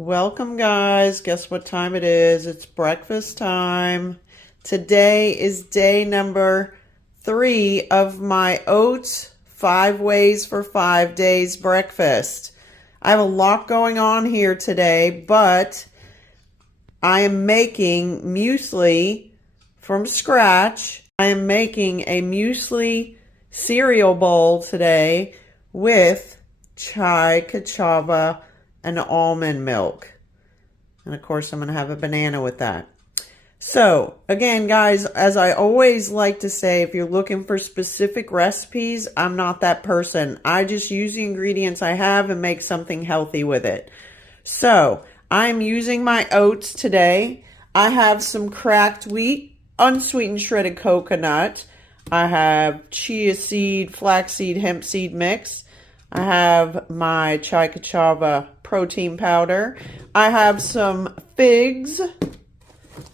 Welcome, guys. Guess what time it is? It's breakfast time. Today is day number 3 of my Oats 5 ways for 5 days breakfast. I have a lot going on here today, but I am making muesli from scratch. I am making a muesli cereal bowl today with Chai Kachava and almond milk. And of course, I'm going to have a banana with that. So, again, guys, as I always like to say, if you're looking for specific recipes, I'm not that person. I just use the ingredients I have and make something healthy with it. So, I'm using my oats today. I have some cracked wheat, unsweetened shredded coconut. I have chia seed, flaxseed, hemp seed mix. I have my Chai Kachava protein powder. I have some figs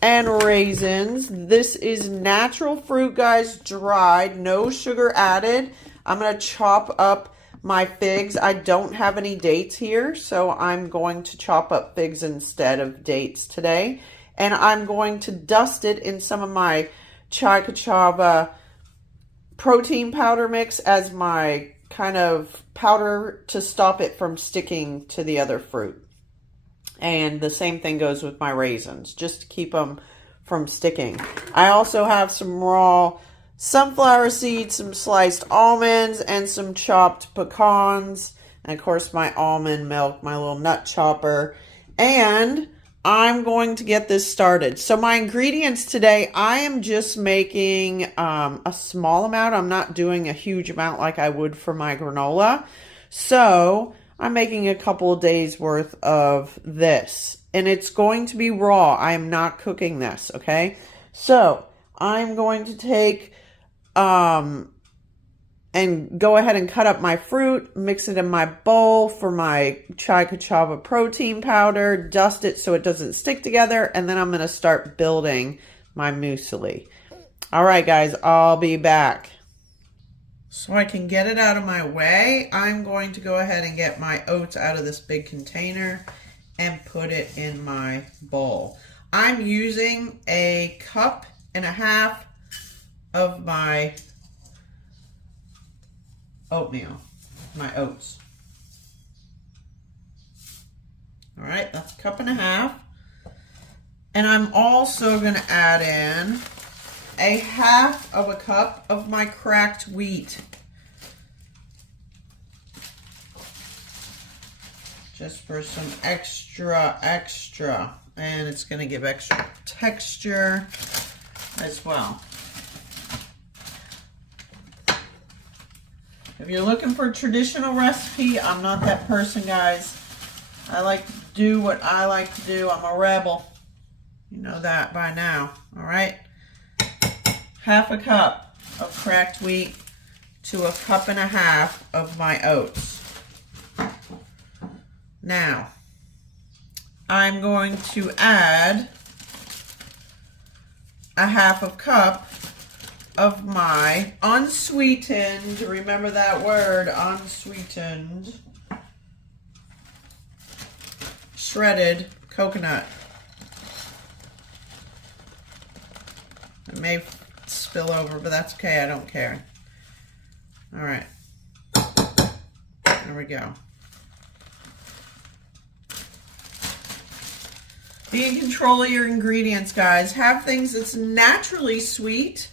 and raisins. This is natural fruit, guys, dried, no sugar added. I'm going to chop up my figs. I don't have any dates here, so I'm going to chop up figs instead of dates today. And I'm going to dust it in some of my Chai Kachava protein powder mix as my kind of powder to stop it from sticking to the other fruit. And the same thing goes with my raisins, just to keep them from sticking. I also have some raw sunflower seeds, some sliced almonds, and some chopped pecans. And of course my almond milk, my little nut chopper. And I'm going to get this started. So my ingredients today, I am just making a small amount. I'm not doing a huge amount like I would for my granola. So I'm making a couple of days worth of this. And it's going to be raw. I am not cooking this, okay? So I'm going to take and go ahead and cut up my fruit, mix it in my bowl for my Chai Kachava protein powder, dust it so it doesn't stick together, and then I'm going to start building my muesli. All right, guys, I'll be back. So I can get it out of my way, I'm going to go ahead and get my oats out of this big container and put it in my bowl. I'm using 1.5 cups of my oatmeal, my oats. All right, that's 1.5 cups. And I'm also going to add in 1/2 cup of my cracked wheat. Just for some extra. And it's going to give extra texture as well. If you're looking for a traditional recipe, I'm not that person, guys. I like to do what I like to do. I'm a rebel. You know that by now, all right? 1/2 cup of cracked wheat to 1.5 cups of my oats. Now, I'm going to add 1/2 cup of my unsweetened, remember that word, unsweetened, shredded coconut. It may spill over, but that's okay, I don't care. All right, there we go. Be in control of your ingredients, guys. Have things that's naturally sweet,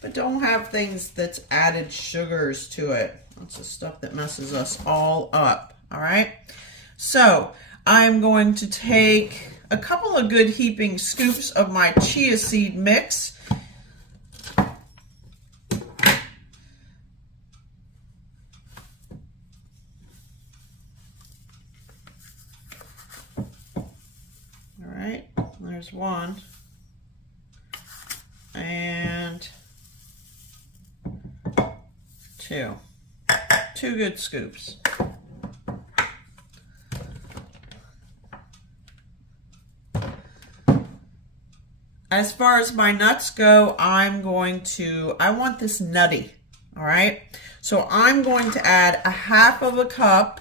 but don't have things that's added sugars to it. That's the stuff that messes us all up, all right? So I'm going to take a couple of good heaping scoops of my chia seed mix. All right, there's one. And 2 good scoops. As far as my nuts go, I want this nutty, all right? So I'm going to add 1/2 cup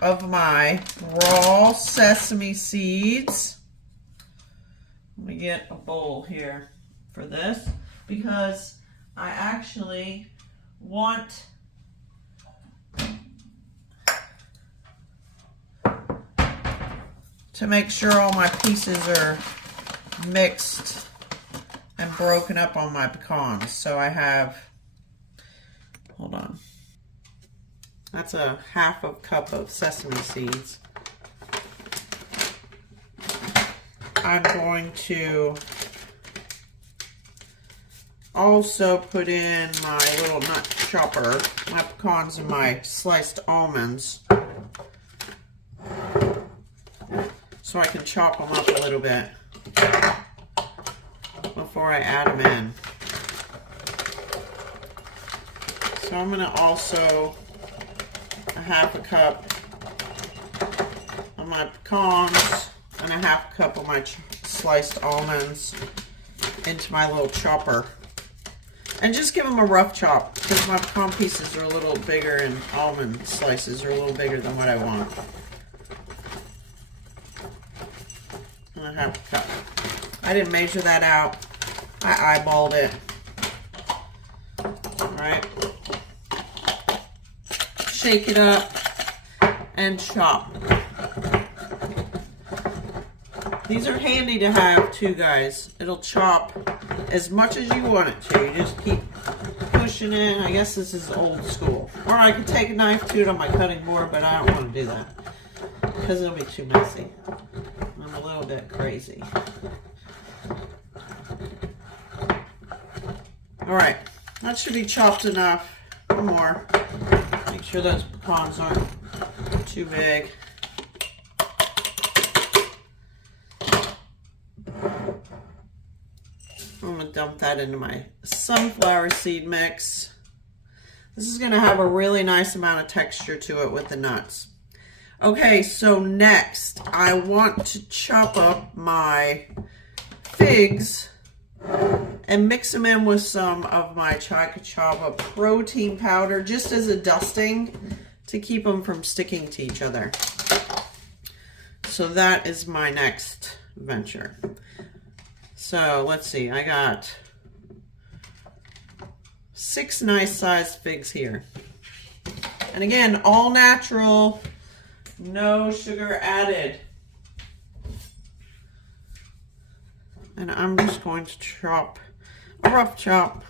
of my raw sesame seeds. Let me get a bowl here for this because I actually want to make sure all my pieces are mixed and broken up on my pecans. So I have, hold on, that's a half a cup of sesame seeds. I'm going to also put in my little nut chopper, my pecans and my sliced almonds, so I can chop them up a little bit before I add them in. So I'm going to also a half a cup of my pecans and a half cup of my sliced almonds into my little chopper. And just give them a rough chop because my pecan pieces are a little bigger and almond slices are a little bigger than what I want. And a half a cup. I didn't measure that out. I eyeballed it. Alright. Shake it up and chop. These are handy to have too, guys. It'll chop as much as you want it to. You just keep pushing it. I guess this is old school. Or I could take a knife to it on my cutting board, but I don't want to do that because it'll be too messy. I'm a little bit crazy. Alright, that should be chopped enough. One more. Make sure those pecans aren't too big. I'm going to dump that into my sunflower seed mix. This is going to have a really nice amount of texture to it with the nuts. Okay, so next I want to chop up my figs and mix them in with some of my Chai Kachava protein powder just as a dusting to keep them from sticking to each other. So that is my next venture. So let's see, I got 6 nice sized figs here. And again, all natural, no sugar added. And I'm just going to chop, a rough chop.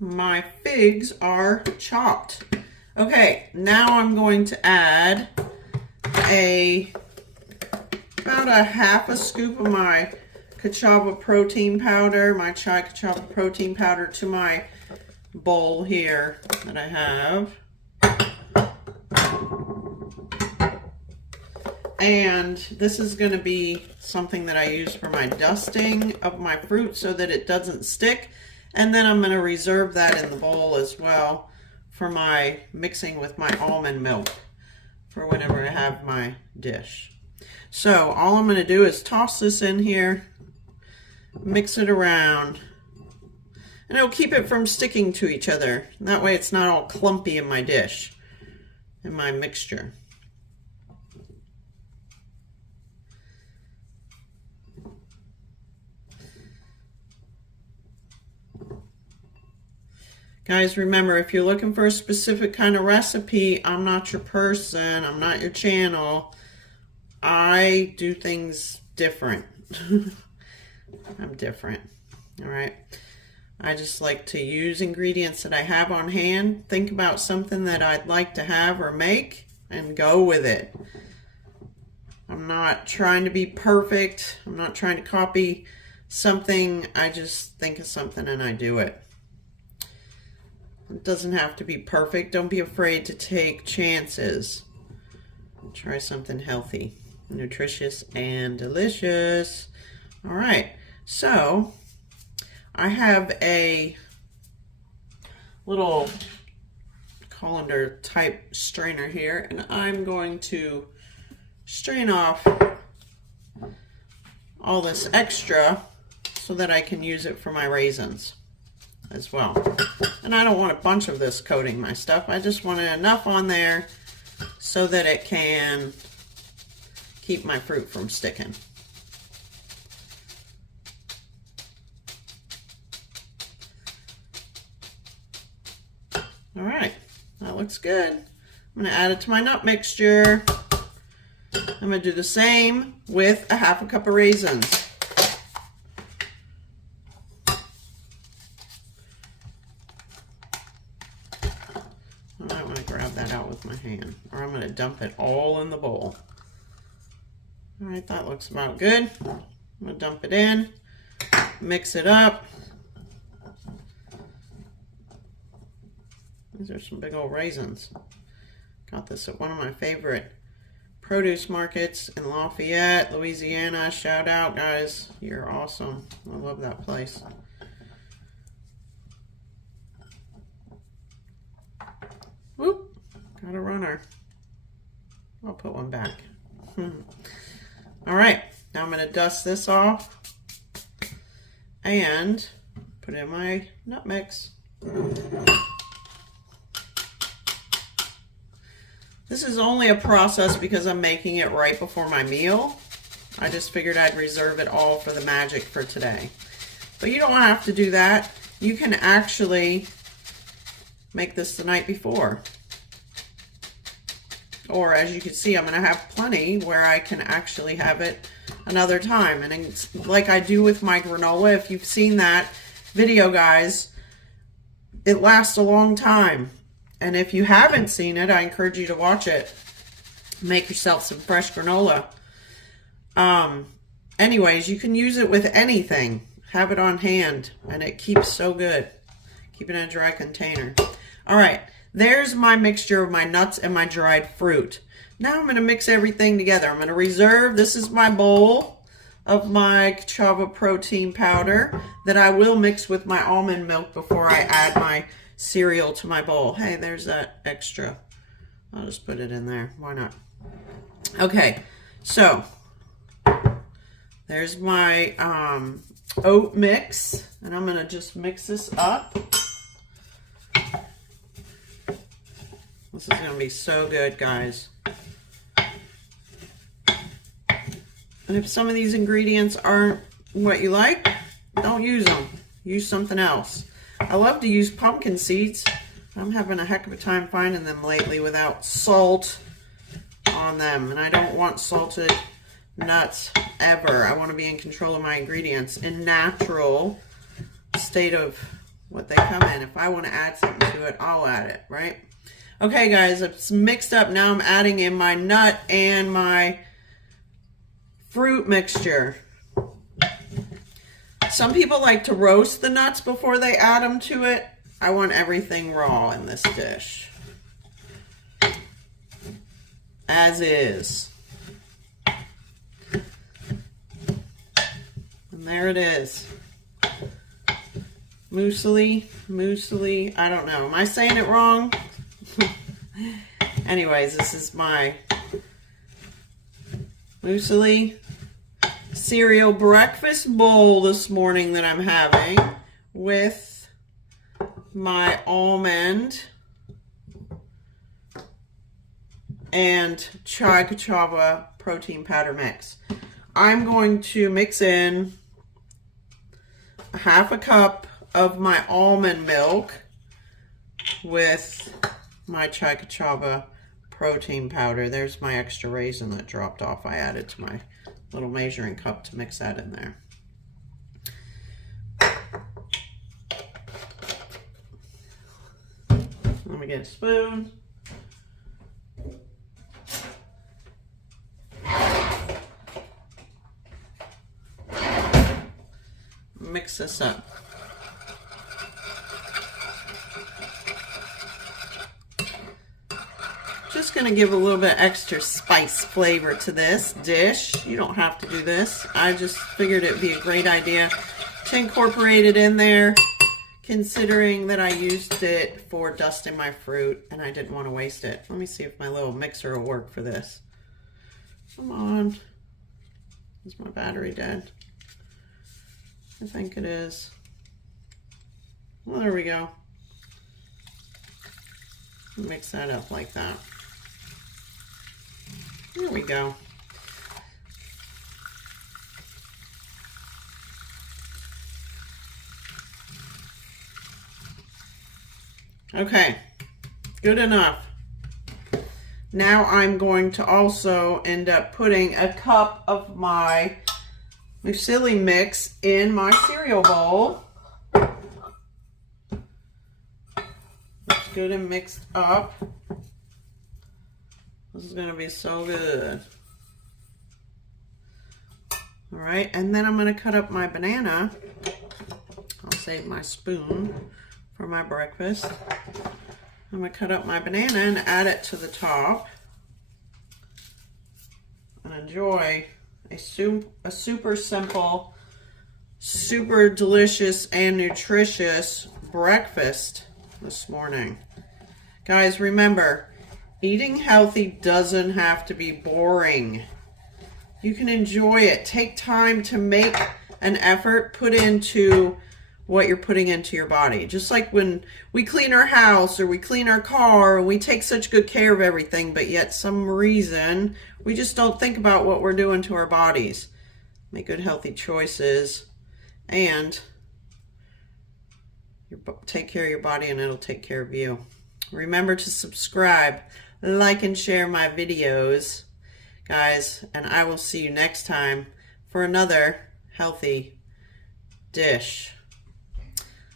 My figs are chopped. Okay, now I'm going to add about a half a scoop of my Kachava protein powder, my Chai Kachava protein powder to my bowl here that I have. And this is going to be something that I use for my dusting of my fruit so that it doesn't stick. And then I'm going to reserve that in the bowl as well for my mixing with my almond milk for whenever I have my dish. So all I'm going to do is toss this in here, mix it around, and it'll keep it from sticking to each other. That way it's not all clumpy in my dish, in my mixture. Guys, remember, if you're looking for a specific kind of recipe, I'm not your person. I'm not your channel. I do things different. I'm different. All right. I just like to use ingredients that I have on hand. Think about something that I'd like to have or make and go with it. I'm not trying to be perfect. I'm not trying to copy something. I just think of something and I do it. It doesn't have to be perfect. Don't be afraid to take chances. Try something healthy, nutritious, and delicious. All right, so I have a little colander type strainer here, and I'm going to strain off all this extra so that I can use it for my raisins as well. And I don't want a bunch of this coating my stuff. I just wanted enough on there so that it can keep my fruit from sticking. All right, that looks good. I'm gonna add it to my nut mixture. I'm gonna do the same with a half a cup of raisins. I might want to grab that out with my hand, or I'm gonna dump it all in the bowl. All right, that looks about good. I'm gonna dump it in, mix it up. These are some big old raisins. Got this at one of my favorite produce markets in Lafayette, Louisiana. Shout out, guys. You're awesome. I love that place. Whoop, got a runner. I'll put one back. All right, now I'm going to dust this off and put in my nut mix. This is only a process because I'm making it right before my meal. I just figured I'd reserve it all for the magic for today. But you don't have to do that. You can actually make this the night before. Or as you can see, I'm going to have plenty where I can actually have it another time. And it's like I do with my granola, if you've seen that video, guys, it lasts a long time. And if you haven't seen it, I encourage you to watch it. Make yourself some fresh granola. Anyways, you can use it with anything. Have it on hand, and it keeps so good. Keep it in a dry container. All right, there's my mixture of my nuts and my dried fruit. Now I'm going to mix everything together. I'm going to reserve, this is my bowl of my Kachava protein powder that I will mix with my almond milk before I add my cereal to my bowl. Hey, there's that extra. I'll just put it in there. Why not? Okay, so there's my oat mix, and I'm gonna just mix this up. This is gonna be so good, guys. And if some of these ingredients aren't what you like, don't use them. Use something else. I love to use pumpkin seeds. I'm having a heck of a time finding them lately without salt on them. And I don't want salted nuts ever. I want to be in control of my ingredients in natural state of what they come in. If I want to add something to it, I'll add it, right? Okay, guys, it's mixed up. Now I'm adding in my nut and my fruit mixture. Some people like to roast the nuts before they add them to it. I want everything raw in this dish. As is. And there it is. Muesli, I don't know. Am I saying it wrong? Anyways, this is my Muesli Cereal breakfast bowl this morning that I'm having with my almond and Chai Kachava protein powder mix. I'm going to mix in half a cup of my almond milk with my Chai Kachava protein powder. There's my extra raisin that dropped off. I added to my little measuring cup to mix that in there. Let me get a spoon. Mix this up. Just going to give a little bit extra spice flavor to this dish. You don't have to do this. I just figured it would be a great idea to incorporate it in there. considering that I used it for dusting my fruit and I didn't want to waste it. Let me see if my little mixer will work for this. Come on. Is my battery dead? I think it is. Well, there we go. Mix that up like that. There we go. Okay, good enough. Now I'm going to also end up putting a cup of my muesli mix in my cereal bowl. It's good and mixed up. This is going to be so good. All right, and then I'm going to cut up my banana. I'll save my spoon for my breakfast. I'm going to cut up my banana and add it to the top. And enjoy a super simple, super delicious and nutritious breakfast this morning. Guys, remember, eating healthy doesn't have to be boring. You can enjoy it. Take time to make an effort, put into what you're putting into your body. Just like when we clean our house or we clean our car and we take such good care of everything, but yet some reason we just don't think about what we're doing to our bodies. Make good healthy choices and take care of your body and it'll take care of you. Remember to subscribe, like, and share my videos, guys, and I will see you next time for another healthy dish.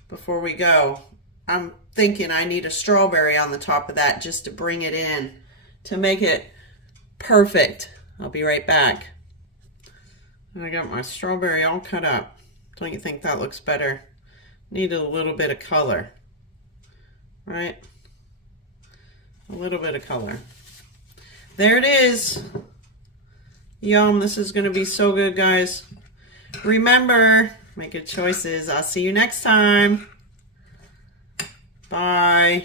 Before we go, I'm thinking I need a strawberry on the top of that just to bring it in, to make it perfect. I'll be right back. I got my strawberry all cut up. Don't you think that looks better? Need a little bit of color, right? A little bit of color. There it is. Yum, this is gonna be so good, guys. Remember, make good choices. I'll see you next time. Bye.